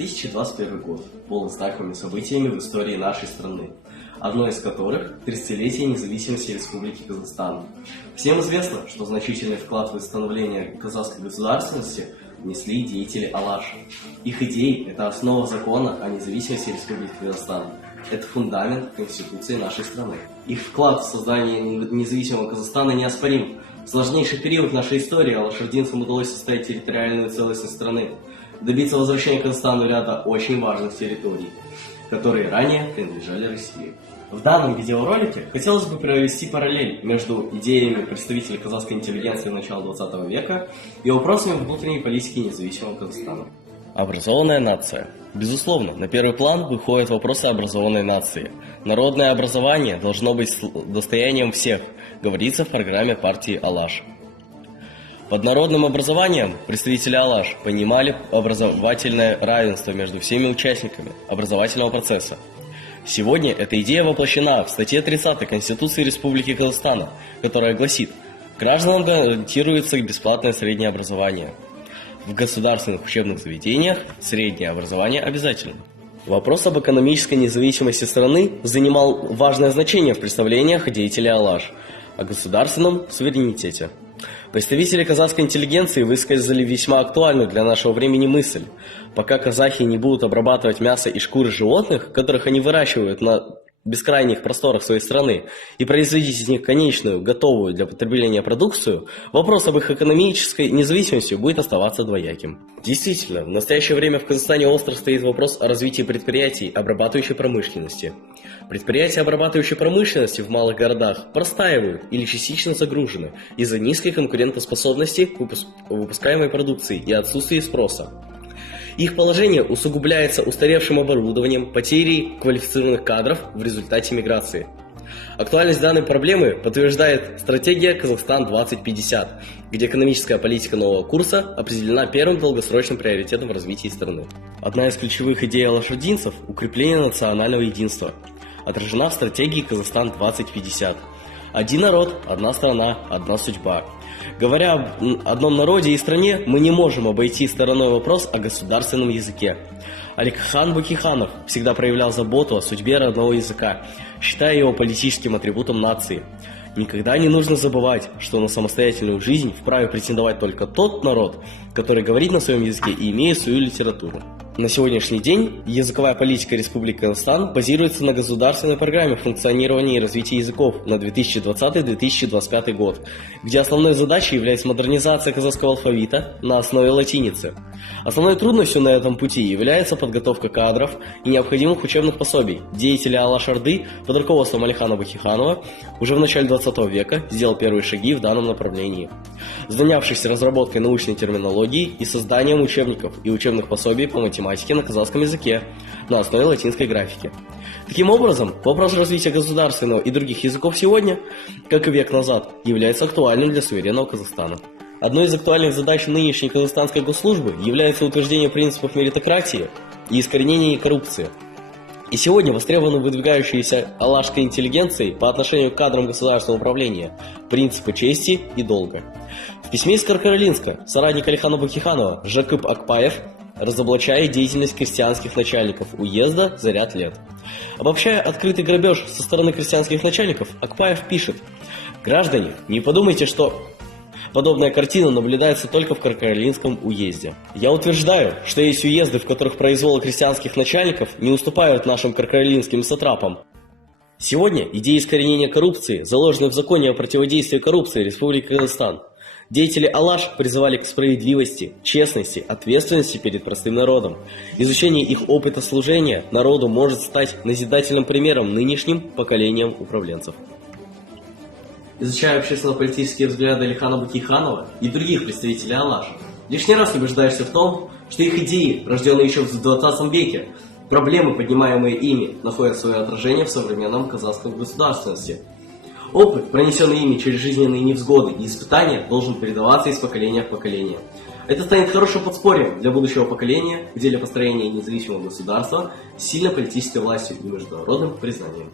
2021 год полон знаковыми событиями в истории нашей страны, одно из которых – 30-летие независимости Республики Казахстан. Всем известно, что значительный вклад в становление казахской государственности внесли деятели Алаш. Их идеи – это основа закона о независимости Республики Казахстан. Это фундамент Конституции нашей страны. Их вклад в создание независимого Казахстана неоспорим. В сложнейший период нашей истории алашердинцам удалось составить территориальную целостность страны, добиться возвращения к Казахстану ряда очень важных территорий, которые ранее принадлежали России. В данном видеоролике хотелось бы провести параллель между идеями представителей казахской интеллигенции начала 20 века и вопросами внутренней политики независимого Казахстана. Образованная нация. Безусловно, на первый план выходят вопросы образованной нации. Народное образование должно быть достоянием всех, говорится в программе партии Алаш. Под народным образованием представители Алаш понимали образовательное равенство между всеми участниками образовательного процесса. Сегодня эта идея воплощена в статье 30 Конституции Республики Казахстан, которая гласит: гражданам гарантируется бесплатное среднее образование. В государственных учебных заведениях среднее образование обязательно. Вопрос об экономической независимости страны занимал важное значение в представлениях деятелей Алаш о государственном суверенитете. Представители казахской интеллигенции высказали весьма актуальную для нашего времени мысль: пока казахи не будут обрабатывать мясо и шкуры животных, которых они выращивают на бескрайних просторах своей страны, и производить из них конечную, готовую для потребления продукцию, вопрос об их экономической независимости будет оставаться двояким. Действительно, в настоящее время в Казахстане остро стоит вопрос о развитии предприятий обрабатывающей промышленности. Предприятия обрабатывающей промышленности в малых городах простаивают или частично загружены из-за низкой конкурентоспособности выпускаемой продукции и отсутствия спроса. Их положение усугубляется устаревшим оборудованием, потерей квалифицированных кадров в результате миграции. Актуальность данной проблемы подтверждает стратегия «Казахстан-2050», где экономическая политика нового курса определена первым долгосрочным приоритетом в развитии страны. Одна из ключевых идей алашердинцев – укрепление национального единства, отражена в стратегии «Казахстан-2050». Один народ, одна страна, одна судьба. Говоря об одном народе и стране, мы не можем обойти стороной вопрос о государственном языке. Аликхан Бакиханов всегда проявлял заботу о судьбе родного языка, считая его политическим атрибутом нации. Никогда не нужно забывать, что на самостоятельную жизнь вправе претендовать только тот народ, который говорит на своем языке и имеет свою литературу. На сегодняшний день языковая политика Республики Казахстан базируется на государственной программе функционирования и развития языков на 2020-2025 год, где основной задачей является модернизация казахского алфавита на основе латиницы. Основной трудностью на этом пути является подготовка кадров и необходимых учебных пособий. Деятели Алаш-Орды под руководством Алихана Бакиханова уже в начале 20 века сделал первые шаги в данном направлении, занявшись разработкой научной терминологии и созданием учебников и учебных пособий по математике на казахском языке на основе латинской графики. Таким образом, вопрос развития государственного и других языков сегодня, как и век назад, является актуальным для суверенного Казахстана. Одной из актуальных задач нынешней казахстанской госслужбы является утверждение принципов меритократии и искоренение коррупции. И сегодня востребованы выдвигающиеся алашской интеллигенцией по отношению к кадрам государственного управления принципы чести и долга. В письме из Каркаралинска соратник Алихана Бакиханова Жакып Акпаев разоблачает деятельность крестьянских начальников уезда за ряд лет. Обобщая открытый грабеж со стороны крестьянских начальников, Акпаев пишет: «Граждане, не подумайте, что подобная картина наблюдается только в Каркаралинском уезде. Я утверждаю, что есть уезды, в которых произвол крестьянских начальников не уступают нашим каркаралинским сатрапам. Сегодня идеи искоренения коррупции заложены в законе о противодействии коррупции Республики Казахстан. Деятели Алаш призывали к справедливости, честности, ответственности перед простым народом. Изучение их опыта служения народу может стать назидательным примером нынешним поколениям управленцев». Изучая общественно-политические взгляды Алихана Бакиханова и других представителей Алаш, лишний раз убеждаешься в том, что их идеи, рожденные еще в 20 веке, проблемы, поднимаемые ими, находят свое отражение в современном казахской государственности. Опыт, пронесенный ими через жизненные невзгоды и испытания, должен передаваться из поколения в поколение. Это станет хорошим подспорьем для будущего поколения в деле построения независимого государства с сильной политической властью и международным признанием.